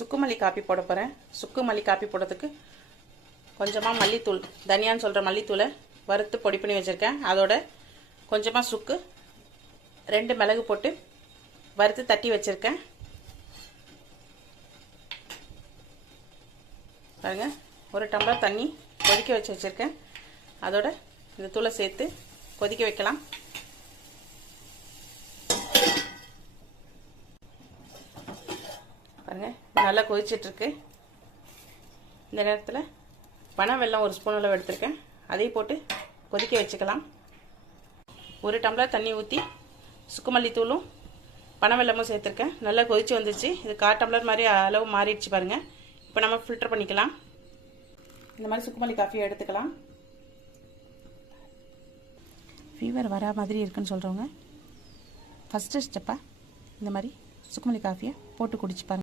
சுக்குமல்லி copy போட போகிறேன். சுக்குமல்லி copy போடுறதுக்கு கொஞ்சமாக மல்லித்தூள், தனியான்னு சொல்கிற மல்லித்தூளை வறுத்து பொடி பண்ணி வச்சுருக்கேன். அதோட கொஞ்சமாக சுக்கு, 2 மிளகு போட்டு வறுத்து தட்டி வச்சுருக்கேன். பாருங்கள், 1 டம்ளர் தண்ணி கொதிக்க வச்சுருக்கேன். அதோட இந்த தூளை சேர்த்து கொதிக்க வைக்கலாம். பாருங்கள், நல்லா கொதிச்சிட்ருக்கு. இந்த நேரத்தில் பனை வெல்லம் 1 ஸ்பூன் அளவு எடுத்திருக்கேன். அதையும் போட்டு கொதிக்க வச்சுக்கலாம். 1 டம்ளர் தண்ணி ஊற்றி சுக்குமல்லி தூளும் பனை வெல்லமும் சேர்த்துருக்கேன். நல்லா கொதிச்சு வந்துச்சு. இது 1/4 டம்ளர் மாதிரி அளவு மாறிடுச்சு பாருங்கள். இப்போ நம்ம ஃபில்டர் பண்ணிக்கலாம். இந்த மாதிரி சுக்குமல்லி காஃபியை எடுத்துக்கலாம். ஃபீவர் வரா மாதிரி இருக்குன்னு சொல்கிறவங்க ஃபஸ்ட்டு ஸ்டெப்பாக இந்த மாதிரி சுக்குமல்லி காஃபியை போட்டு குடிச்சு பாருங்கள்.